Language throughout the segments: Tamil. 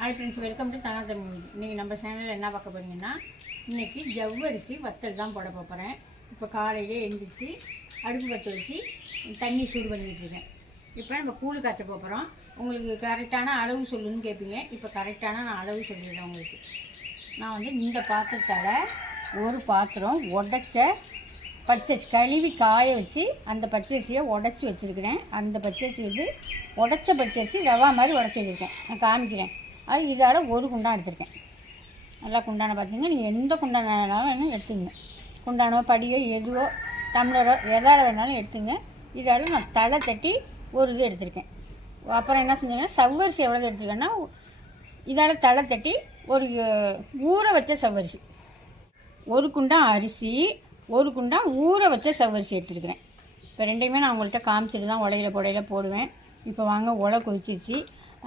ஹாய் ஃப்ரெண்ட்ஸ், வெல்கம் டு தனா தமிழ். இன்றைக்கி நம்ம சேனலில் என்ன பார்க்க போகிறீங்கன்னா, இன்றைக்கி ஜவ்வரிசி வத்தல் தான் போட போகிறேன். இப்போ காலையிலே எழுந்திரிச்சு அடுப்பு பற்ற வச்சு தண்ணி சூடு பண்ணிக்கிட்டு இருக்கேன். இப்போ நம்ம கூழ் காய்ச்ச போகிறோம். உங்களுக்கு கரெக்டான அளவு சொல்லுன்னு கேட்பீங்க. இப்போ கரெக்டான நான் அளவு சொல்லிடுறேன் உங்களுக்கு. நான் வந்து இந்த பாத்திரத்தால் ஒரு பாத்திரம் உடைச்ச பச்சரிசி கழுவி காய வச்சு அந்த பச்சரிசியை உடச்சி வச்சுருக்கிறேன். அந்த பச்சரிசி வந்து உடச்ச பச்சரிசி ரவா மாதிரி உடச்சி வச்சுருக்கேன். நான் காமிக்கிறேன். அது இதால் ஒரு குண்டான் எடுத்திருக்கேன். நல்லா குண்டானை பார்த்தீங்க, நீங்கள் எந்த குண்டானாலும் வேணும் எடுத்துங்க. குண்டானோ படியோ எதுவோ டம்ளரோ எதால் வேணாலும் எடுத்துங்க. இதால் நான் தலை தட்டி ஒரு இது எடுத்திருக்கேன். அப்புறம் என்ன செஞ்சீங்கன்னா, சவ்வரிசி எவ்வளோ எடுத்துருக்கேன்னா, இதால் தலை தட்டி ஒரு ஊற வச்ச சவ்வரிசி, ஒரு குண்டான் அரிசி, ஒரு குண்டான் ஊற வச்ச சவ்வரிசி எடுத்துருக்கிறேன். இப்போ ரெண்டையுமே நான் உங்கள்கிட்ட காமிச்சிட்டு தான் உலையில போடுவேன். இப்போ வாங்க, உலை கொதிச்சிருச்சு.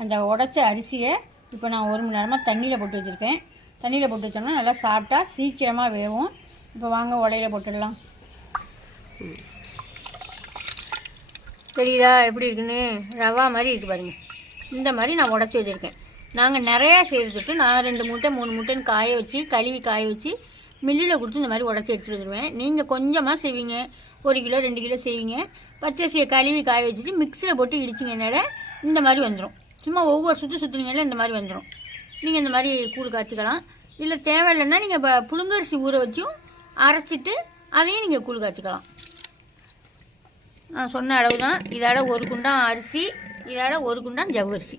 அந்த உடைச்ச அரிசியை இப்போ நான் 1 மணி நேரமாக தண்ணியில் போட்டு வச்சுருக்கேன். தண்ணியில் போட்டு வச்சோம்னா நல்லா சாப்பிட்டா சீக்கிரமாக வேகும். இப்போ வாங்க, உலையில போட்டுடலாம். தெரியுதா எப்படி இருக்குன்னு? ரவா மாதிரி இருக்குது பாருங்கள். இந்த மாதிரி நான் உடச்சி வச்சுருக்கேன். நாங்கள் நிறையா செய்கிறதுட்டு நான் 2 மூட்டை 3 மூட்டைன்னு காய வச்சு கழுவி காய வச்சு மில்லில் கொடுத்து இந்த மாதிரி உடச்சி எடுத்துகிட்டு வந்துடுவேன். நீங்கள் கொஞ்சமாக செய்வீங்க, 1 கிலோ 2 கிலோ செய்வீங்க. பச்சரிசியை கழுவி காய வச்சுட்டு மிக்சியில் போட்டு இடிச்சிங்கனால இந்த மாதிரி வந்துடும். சும்மா ஒவ்வொரு சுற்றுனீங்கனால இந்த மாதிரி வந்துடும். நீங்கள் இந்த மாதிரி கூழ் காய்ச்சிக்கலாம். இல்லை தேவையில்லைன்னா நீங்கள் இப்போ புழுங்கரிசி ஊற வச்சும் அரைச்சிட்டு அதையும் நீங்கள் கூழ் காய்ச்சிக்கலாம். நான் சொன்ன அளவு தான். இதால் 1 குண்டான் அரிசி, இதால் 1 குண்டான் ஜவ்வரிசி.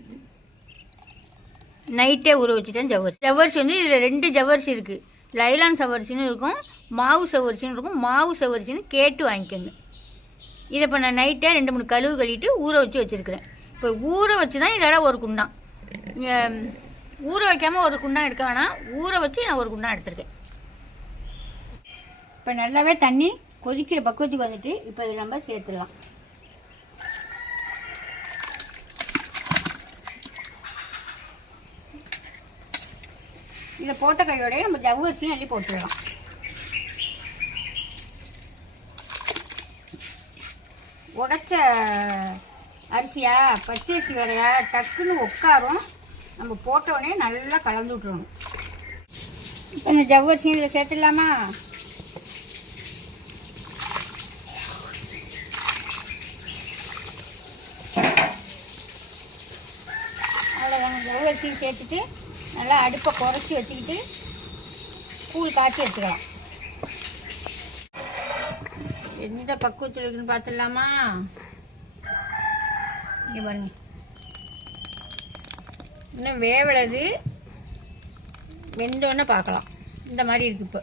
நைட்டே ஊற வச்சுட்டேன் ஜவ்வரிசி வந்து இதில் 2 ஜவ்வரிசி இருக்குது. லைலான் சவ்வரிசின்னு இருக்கும், மாவு சவ்வரிசின்னு இருக்கும். மாவு சவ்வரிசின்னு கேட்டு வாங்கிக்கோங்க. இதை இப்போ நான் நைட்டே 2-3 கழுவு கழுவிட்டு ஊற வச்சு வச்சுருக்கிறேன். இப்போ ஊற வச்சு தான் இதால் 1 குண்டான். ஊற வைக்காமல் 1 குண்டான் எடுக்க வேணாம், ஊற வச்சு நான் 1 குண்டான் எடுத்துருக்கேன். இப்போ நல்லாவே தண்ணி கொதிக்கிற பக்குவத்துக்கு வந்துட்டு இப்போ இதை நம்ம சேர்த்துடலாம். இதை போட்ட கையோடய நம்ம ஜவ்வரிசியும் அள்ளி போட்டுடலாம். உடைச்ச அரிசியா பச்சரிசி வேறையா டக்குன்னு உட்காரும். நம்ம போட்டோடனே நல்லா கலந்து விட்டுருணும். இப்போ இந்த ஜவ்வரிசியும் இதில் சேர்த்துடலாமா? அவ்வளோதாங்க. ஜவ்வரிசியும் சேர்த்துட்டு நல்லா அடுப்பை குறைச்சி வச்சுக்கிட்டு கூழ் காய்ச்சி எடுத்துக்கலாம். எந்த பக்குவத்தில் இருக்குன்னு பார்த்துடலாமா? இங்கே பாருங்க, இன்னும் வேவலது, வெந்தோன்னு பார்க்கலாம். இந்த மாதிரி இருக்குது. இப்போ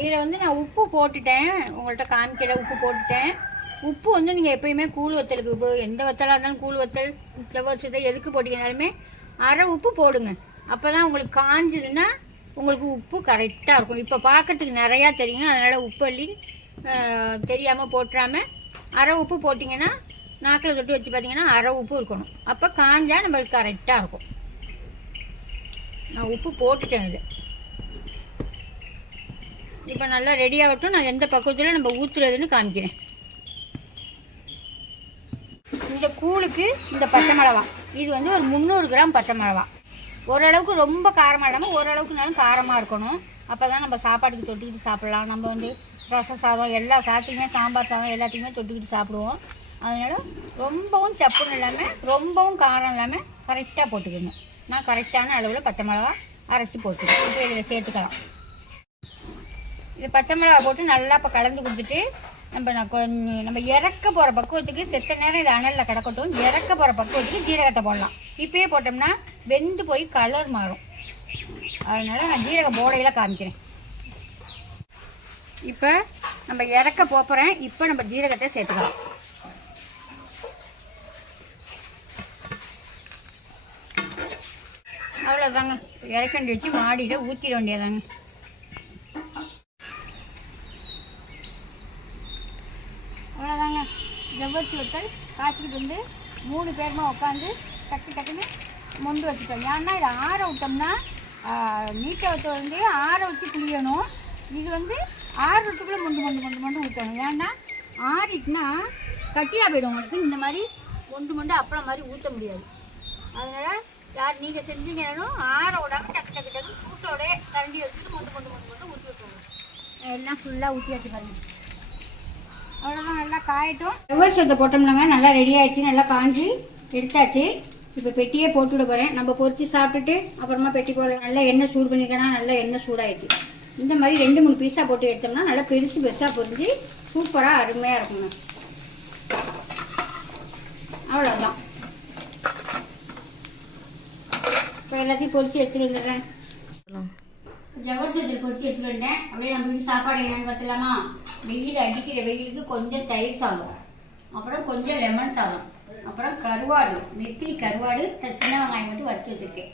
இதில் வந்து நான் உப்பு போட்டுட்டேன், உங்கள்கிட்ட காமிக்கல. உப்பு போட்டுட்டேன். உப்பு வந்து நீங்கள் எப்பயுமே கூழ் வத்தலுக்கு, இப்போ எந்த வத்தலாக இருந்தாலும் கூழ் வத்தல் ஃப்ளவர்ஸ் இதை எதுக்கு போட்டிங்கனாலுமே அரை உப்பு போடுங்க. அப்போ தான் உங்களுக்கு காஞ்சதுன்னா உங்களுக்கு உப்பு கரெக்டாக இருக்கும். இப்போ பார்க்கறதுக்கு நிறையா தெரியும், அதனால் உப்பு அள்ளி தெரியாமல் போட்டுறாமல் அரை உப்பு போட்டிங்கன்னா நாக்கில் தொட்டு வச்சு பார்த்தீங்கன்னா அரை உப்பு இருக்கணும். அப்போ காஞ்சால் நம்மளுக்கு கரெக்டாக இருக்கும். நான் உப்பு போட்டுட்டேன். இது இப்போ நல்லா ரெடி ஆகட்டும். நான் எந்த பக்குவத்தில் நம்ம ஊற்றுறதுன்னு காமிக்கிறேன். இந்த கூழுக்கு இந்த பச்சை மிளகா இது வந்து ஒரு 300 கிராம் பச்சை மிளகா. ஓரளவுக்கு ரொம்ப காரமாக இல்லாமல் ஓரளவுக்குனாலும் காரமாக இருக்கணும். அப்போ தான் நம்ம சாப்பாட்டுக்கு தொட்டுக்கிட்டு சாப்பிட்லாம். நம்ம வந்து ரச சாதம் எல்லா சாதத்துக்குமே, சாம்பார் சாதம் எல்லாத்துக்குமே தொட்டுக்கிட்டு சாப்பிடுவோம். அதனால் ரொம்பவும் சப்புன்னு இல்லாமல் ரொம்பவும் காரம் இல்லாமல் கரெக்டாக போட்டுக்கோங்க. நான் கரெக்டான அளவில் பச்சை மிளகா அரைச்சி போட்டுக்கேன். இப்போ இதில் சேர்த்துக்கலாம். இது பச்சை மிளகா போட்டு நல்லா இப்போ கலந்து கொடுத்துட்டு நம்ம இறக்க போகிற பக்குவத்துக்கு செத்த நேரம் இது அனலில் கிடக்கட்டும். இறக்க போகிற பக்குவத்துக்கு ஜீரகத்தை போடலாம். இப்பயே போட்டோம்னா வெந்து போய் கலர் மாறும். அதனால் நான் ஜீரகம் போடையில் காமிக்கிறேன். இப்போ நம்ம இறக்க போகிறேன். இப்போ நம்ம ஜீரகத்தை சேர்த்துக்கலாம். அவ்வளோதாங்க. இறக்கண்டி வச்சு மாடியில் ஊற்றிட வேண்டியதாங்க. அவ்வளோதாங்க. ஜவ்வரிசி வத்தல் காய்ச்சிக்கிட்டு வந்து 3 பேருமா உட்காந்து டக்குன்னு மொண்டு வச்சுட்டோம். ஏன்னா இதை ஆற விட்டோம்னா நீட்டை வத்தல் வந்து ஆற வச்சு புளியணும். இது வந்து ஆறுறதுக்குள்ளே மொண்டு ஊற்றணும். ஏன்னா ஆறிட்டுனா கட்டியாக போயிடும். உங்களுக்கு இந்த மாதிரி மொண்டு அப்பளம் மாதிரி ஊற்ற முடியாது. அதனால் யார் நீங்கள் செஞ்சீங்கன்னாலும் ஆற விடாமல் டக்கு டக்கு டக்கு சூட்டோட கரண்டி வச்சுட்டு மொண்டு ஊற்றி விட்டுருவோம். எல்லாம் ஃபுல்லாக ஊற்றி வச்சு பாருங்க. அவ்வளோதான், நல்லா காயட்டும். ஜவ்வரிசி வத்தல் போட்டோம்னாங்க நல்லா ரெடி ஆகிடுச்சு, நல்லா காஞ்சி எடுத்தாச்சு. இப்போ பெட்டியே போட்டு விட போகிறேன். நம்ம பொரிச்சு சாப்பிட்டுட்டு அப்புறமா பெட்டி போடலாம். நல்லா எண்ணெய் சூடு பண்ணிக்கலாம். நல்லா எண்ணெய் சூடாகிடுச்சு. இந்த மாதிரி 2-3 பீஸாக போட்டு எடுத்தோம்னா நல்லா பெருசாக பொரிஞ்சு சூப்பராக அருமையாக இருக்குங்க. அவ்வளோதான். இப்போ எல்லாத்தையும் பொரிச்சு எடுத்துகிட்டு வந்துடுறேன். ஜவ்வரிசி வத்தல் பொரிச்சு எடுத்துகிட்டு வந்துட்டேன். அப்படியே நம்ம வீட்டு சாப்பாடு என்னென்னு பார்த்துலாமா? வெயில் அடிக்கிற வெயிலுக்கு கொஞ்சம் தயிர் சாதம், அப்புறம் கொஞ்சம் லெமன் சாதம், அப்புறம் கருவாடு, நெத்திலி கருவாடு சின்ன வெங்காயம் மட்டும் வறுத்து வச்சுருக்கேன்.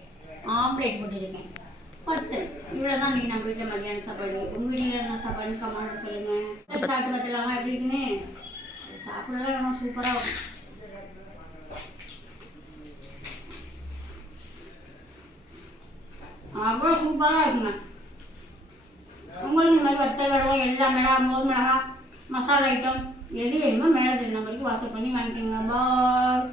ஆம்லேட் போட்டுருக்கேன். 10 இவ்வளோதான் நீங்கள் நம்ம வீட்டில் மதியான சாப்பாடு. உங்கள் வீட்டில் என்ன சாப்பாடுன்னு கமெண்ட் சொல்லுங்கள். சாப்பிட்டு பார்த்துலாமா எப்படி இருக்குன்னு? சாப்பிடலாம் ரொம்ப சூப்பராக இருக்கும். அவ்வளோ சூப்பராக இருக்குங்க. உங்களுக்கு இந்த மாதிரி வத்தல் வடகம் எல்லா மிளகா, மோர் மிளகா, மசாலா ஐட்டம் எது வேணுமோ மேலே நம்பருக்கு வாட்ஸ்அப் பண்ணி வாங்கிக்கோங்க. பாய்.